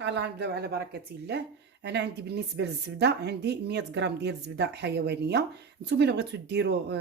شاء الله غنبداو على بركه الله. انا عندي بالنسبه للزبده عندي 100 غرام ديال الزبده حيوانيه. نتوما الا بغيتو ديروا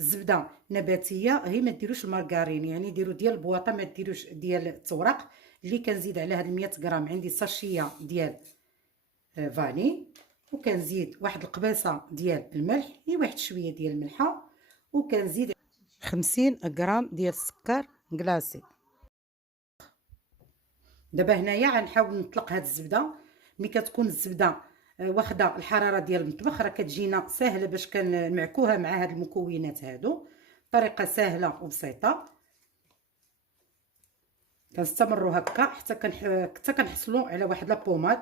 الزبده نباتيه هي ما ديروش المارغرين، يعني ديروا ديال البواطه، ما ديروش ديال التورق. اللي كنزيد على هاد 100 غرام عندي ساشيه ديال فاني، وكنزيد واحد القباصه ديال الملح، هي واحد شويه ديال الملحه، وكنزيد 50 غرام ديال السكر كلاصي. دابا هنايا غنحاول نطلق هاد الزبده. ملي كتكون الزبده واخده الحراره ديال المطبخ راه كتجينا ساهله باش كنمعكوها مع هاد المكونات هادو. طريقه ساهله وبسيطه. كنستمروا هكا حتى كنحصلوا على واحد لابوماد.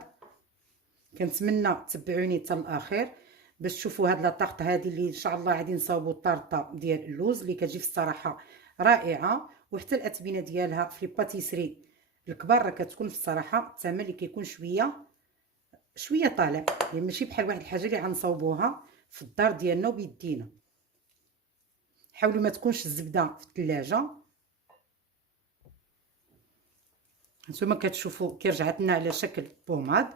كنتمنى تبعوني حتى الاخير باش تشوفوا هاد لاطارط هادي اللي ان شاء الله غادي نصاوبوا الطارطه ديال اللوز اللي كتجي في الصراحه رائعه. وحتى الاتبنه ديالها في باتيسري الكبار راه كتكون في الصراحه الثمن اللي كيكون شويه طالع، يعني ماشي بحال واحد الحاجه اللي غنصاوبوها في الدار ديالنا وبيدينا. حاولوا ما تكونش الزبده في الثلاجه. نتوما كتشوفوا كي رجعت لنا على شكل بوماد.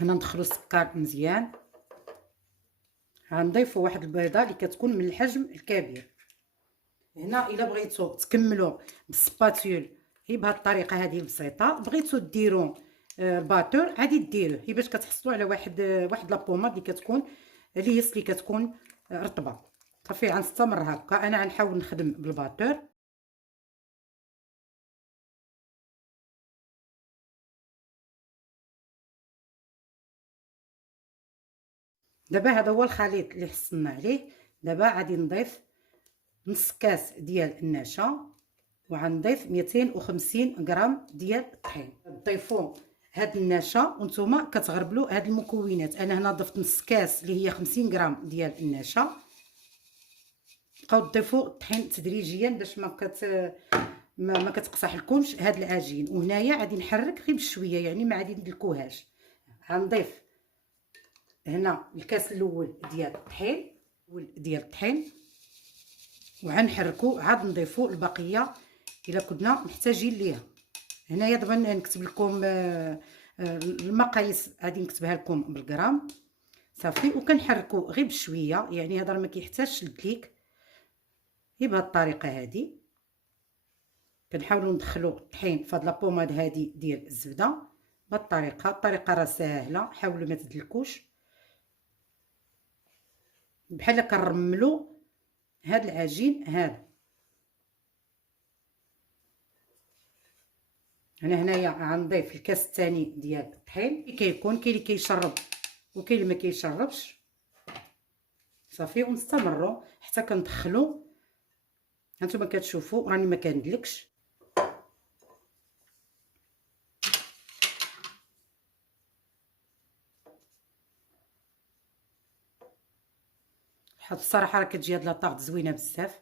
هنا ندخلوا السكر مزيان. غنضيفوا واحد البيضه اللي كتكون من الحجم الكبير. هنا الا بغيتوا تكملوا بالسباتول هي بهذه الطريقه هذه البسيطه. بغيتوا ديروا الباتور عادي ديروه، هي باش كتحصلوا على واحد لابوماد اللي كتكون ليس اللي كتكون رطبه. صافي غنستمر هكا. انا غنحاول نخدم بالباتور. دابا هذا هو الخليط اللي حصلنا عليه. دابا غادي نضيف نص كاس ديال النشا، وغنضيف 250 غرام ديال الطحين. تضيفوا هاد النشا وانتم كتغربلوا هاد المكونات. انا هنا ضفت نص كاس اللي هي 50 غرام ديال النشا. بقاو تضيفوا الطحين تدريجيا باش ما كتقصح لكمش هاد العجين. وهنايا غادي نحرك غير بشويه، يعني ما غادي ندلكوهاش. غنضيف هنا الكاس الاول ديال الطحين وغنحركو، عاد نضيفو البقيه الا كنا محتاجين ليها. هنايا دابا نكتب لكم المقاييس، غادي نكتبها لكم بالغرام. صافي وكنحركو غير بشويه، يعني هذا ما كيحتاجش للدليك. غير بهذه الطريقه هذه كنحاولوا ندخلوا الطحين في هاد لابوماد هذه ديال الزبده. بهذه الطريقه راه ساهله، حاولوا ما تدلكوش. بحال كنرملوا هاد العجين هذا. انا هنايا غنضيف الكاس الثاني ديال الطحين. كاين اللي كيشرب وكاين اللي ما كيشربش. صافي ونستمروا حتى كندخلوا. هانتوما كتشوفوا راني ما كندلكش. حيت الصراحه راه كتجي هاد لاطارط زوينه بزاف.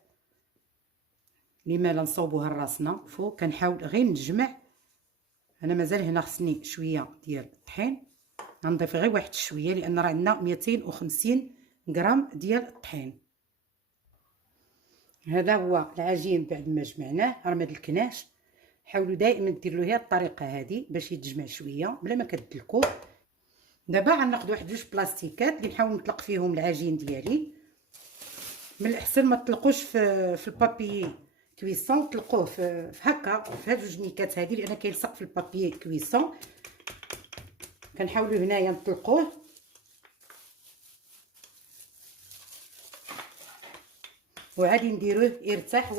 لما لا نصوبوها لراسنا فوق. كنحاول غير نجمع. انا مازال هنا خصني شويه ديال الطحين. غنضيف غير واحد شويه لان راه عندنا 250 غرام ديال الطحين. هذا هو العجين بعد ما جمعناه راه ما دلكناش. حاولوا دائما ديروا له الطريقه هذه باش يتجمع شويه بلا ما كتدلكوه. دابا غناخذ واحد جوج بلاستيكات اللي نحاول نطلق فيهم العجين ديالي. من الاحسن ما تطلقوش في البابي كويسون، طلقوه في هكا في هاد جوج نيكات هادي لان كيلصق في البابي كويسون. كنحاولوا هنايا نطلقوه. وعادي نديروه يرتاح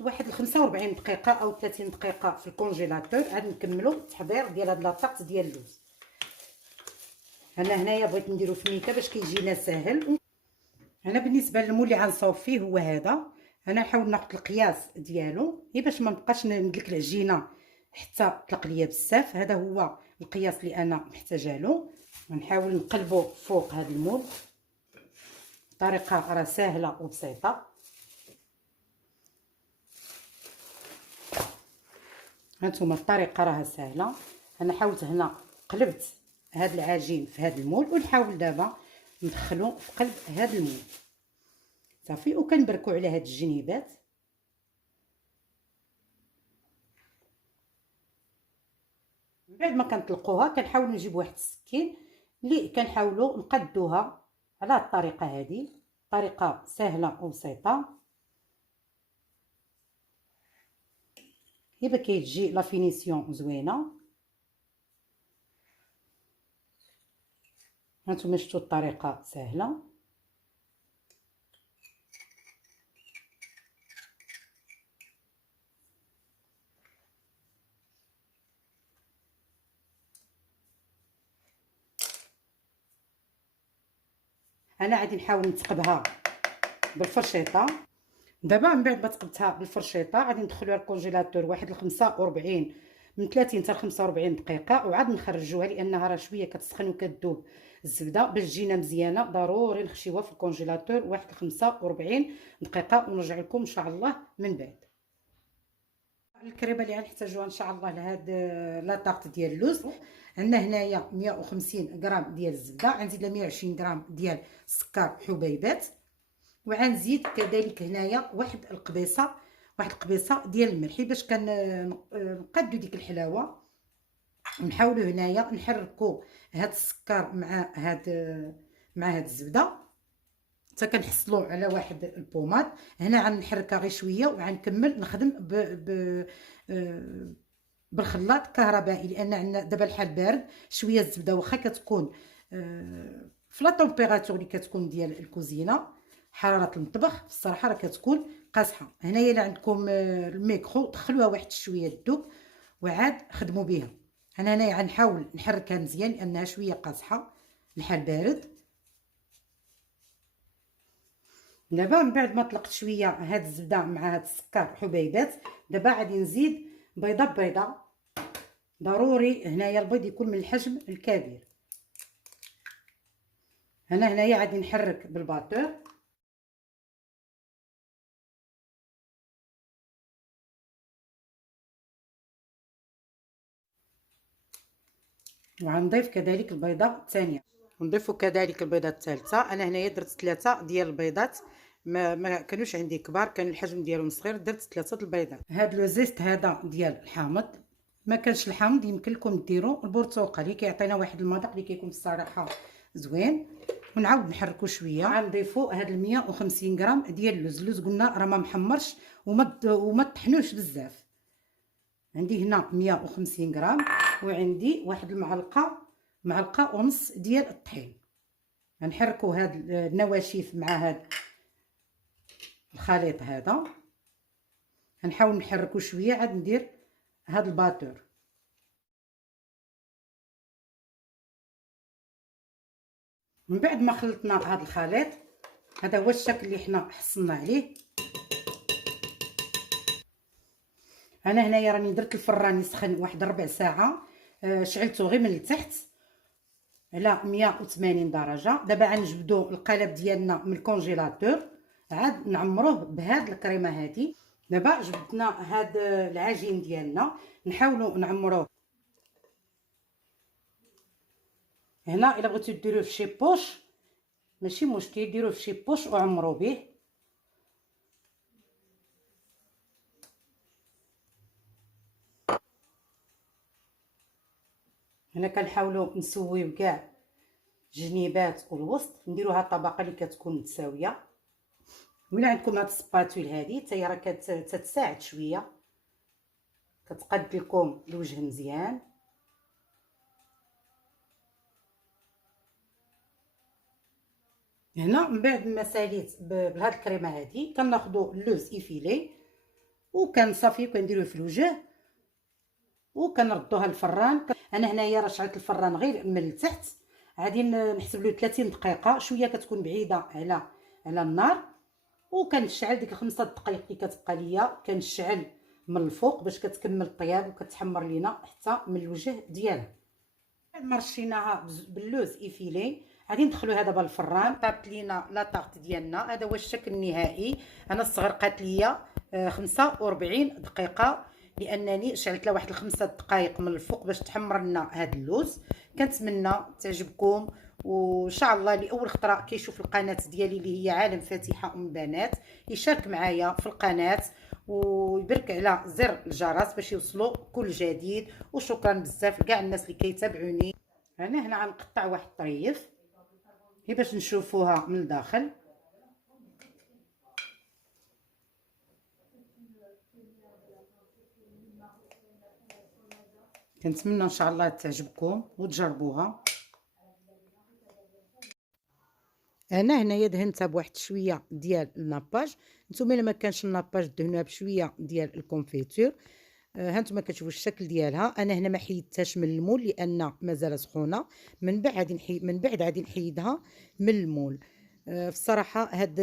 واحد 45 دقيقه او 30 دقيقه في الكونجيلاتور. عاد نكملوا التحضير ديال هاد لاطاط ديال اللوز. انا هنايا بغيت نديرو في ميكا باش كيجينا ساهل. انا بالنسبه للمول اللي غنصاوب فيه هو هذا. انا نحاول ناخذ القياس ديالو غير باش ما نبقاش ندلك العجينه حتى تطلق ليا بزاف. هذا هو القياس اللي انا محتاجه له. ونحاول نقلبو فوق هذا المول. الطريقه راه سهله وبسيطه. هانتوما الطريقه راها سهله. انا حاولت هنا قلبت هذا العجين في هذا المول ونحاول دابا ندخلو في قلب هذا المول. صافي وكنبركو على هاد الجنيبات. من بعد ما كنطلقوها كنحاولوا نجيب واحد السكين اللي كنحاولوا نقدوها على الطريقه هذه، طريقه سهله وبسيطه، هي كيتجي لا فينيسيون زوينه. هانتوما شفتوا الطريقه سهله. انا غادي نحاول نتقبها بالفرشيطه. دابا من بعد ما تقبتها بالفرشيطه غادي ندخلوها الكونجيلاتور واحد 45 من 30 حتى 45 دقيقه، وعاد نخرجوها لانها راه شويه كتسخن وكتذوب الزبده. باش تجينا مزيانه ضروري نخشيوها في الكونجيلاتور واحد 45 دقيقه، ونرجع لكم ان شاء الله من بعد. الكريمه اللي غنحتاجوها ان شاء الله لهاد لاطاغط ديال اللوز، عندنا هنايا 150 غرام ديال الزبده، غنزيد لها 120 غرام ديال السكر حبيبات، وغنزيد كذلك هنايا واحد القبيصه ديال الملح باش كنقادو ديك الحلاوه. ونحاولوا هنايا نحركوا هاد السكر مع هاد الزبده حتى كنحصلوا على واحد البوماد. هنا غنحركها غير شويه وغنكمل نخدم بالخلاط كهربائي، لان عندنا دابا الحال بارد شويه. الزبده واخا كتكون في لا طومبيراتور اللي كتكون ديال الكوزينه، حراره المطبخ الصراحه راه كتكون قاصحه. هنايا الا عندكم الميكرو دخلوها واحد شويه تذوب وعاد خدموا بها. انا هنايا غنحاول نحركها مزيان لانها شويه قاصحه، الحال بارد. دابا من بعد ما طلقت شويه هاد الزبده مع هاد السكر حبيبات، دابا غادي نزيد بيضه بيضه. ضروري هنايا البيض يكون من الحجم الكبير. هنايا غادي نحرك بالباتور. وغنضيف كذلك البيضه الثانيه، ونضيفوا كذلك البيضه الثالثه. انا هنايا درت 3 ديال البيضات، ما كانوش عندي كبار، كان الحجم ديالهم صغير، درت 3 البيضات. هاد لو زيست هذا ديال الحامض، ما كانش الحامض يمكن لكم ديروا البرتقال اللي كيعطينا واحد المذاق اللي كيكون الصراحه زوين. ونعاود نحركو شويه. غنضيفوا هاد 150 غرام ديال اللوز قلنا راه ما محمرش وما طحنوش بزاف. عندي هنا 150 غرام، وعندي واحد معلقه ونص ديال الطحين. غنحركوا هاد النواشف مع هاد الخليط هذا. غنحاول نحركو شويه عاد ندير هاد الباتور. من بعد ما خلطنا هاد الخليط، هذا هو الشكل اللي حنا حصلنا عليه. انا هنايا راني درت الفران يسخن واحد ربع ساعه، شعلته غير من التحت على 180 درجه. دابا غنجبدو القالب ديالنا من الكونجيلاتور، عاد نعمروه بهاد الكريمه هادي. دابا جبدنا هاد العجين ديالنا، نحاولوا نعمروه. هنا الا بغيتو ديروه في شي بوش ماشي مشكل، ديروه في شي بوش وعمروا به. هنا كنحاولوا نسويو كاع الجنيبات والوسط، نديروها الطبقه اللي كتكون متساويه. ولا عندكم هاد السباتول هادي حتى هي راه كتساعد شويه، كتقاد لكم الوجه مزيان. هنا من بعد ما ساليت بهاد الكريمه هادي، كناخذوا اللوز ايفيلي وكنصافيو كنديروه في الوجه وكنردوها للفران. انا هنايا راه شعلت الفران غير من التحت، غادي نحسب له 30 دقيقه، شويه كتكون بعيده على النار. وكنشعل ديك 5 دقائق اللي كتبقى ليا كنشعل من الفوق باش كتكمل الطياب وكتحمر لينا حتى من الوجه ديالها. بعد ما رشيناها باللوز ايفيلي غادي ندخلوها دابا للفران. طابت لينا لاطاغط ديالنا، هذا هو الشكل النهائي. انا استغرقت ليا 45 دقيقه لانني شعلت لها واحد 5 دقائق من الفوق باش تحمر لنا هذا اللوز. كنتمنى تعجبكم، وان شاء الله لاول خطره كيشوف القناه ديالي اللي هي عالم فاتحه ام بنات يشارك معايا في القناه ويبرك على زر الجرس باش يوصلوا كل جديد. وشكرا بزاف لكاع الناس اللي كيتابعوني. انا هنا غنقطع واحد الطريف هي باش نشوفوها من الداخل. كنتمنى ان شاء الله تعجبكم وتجربوها. انا هنايا دهنتها بواحد شويه ديال الناباج. نتوما الا ما كانش الناباج دهنوها بشويه ديال الكونفيتور. ها نتوما كتشوفوا الشكل ديالها. انا هنا ما حيدتهاش من المول لان مازال سخونه. من بعد غادي نحيدها من المول. في الصراحه هاد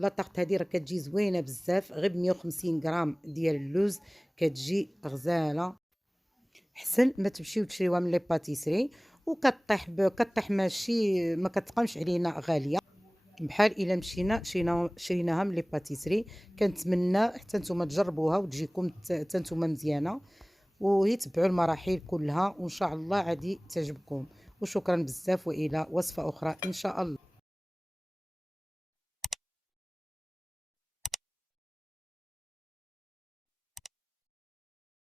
لاطاقط هادي راه كتجي زوينه بزاف، غير ب 150 غرام ديال اللوز كتجي غزاله. حسن ما تمشيو تشريوها من لي باتيسري كطيح ماشي ما كتقامش علينا غاليه بحال الا مشينا شريناها من لي باتيسري. كنتمنى حتى نتوما تجربوها وتجيكم حتى نتوما مزيانه، وهي تبعوا المراحل كلها وان شاء الله غادي تعجبكم. وشكرا بزاف والى وصفه اخرى ان شاء الله.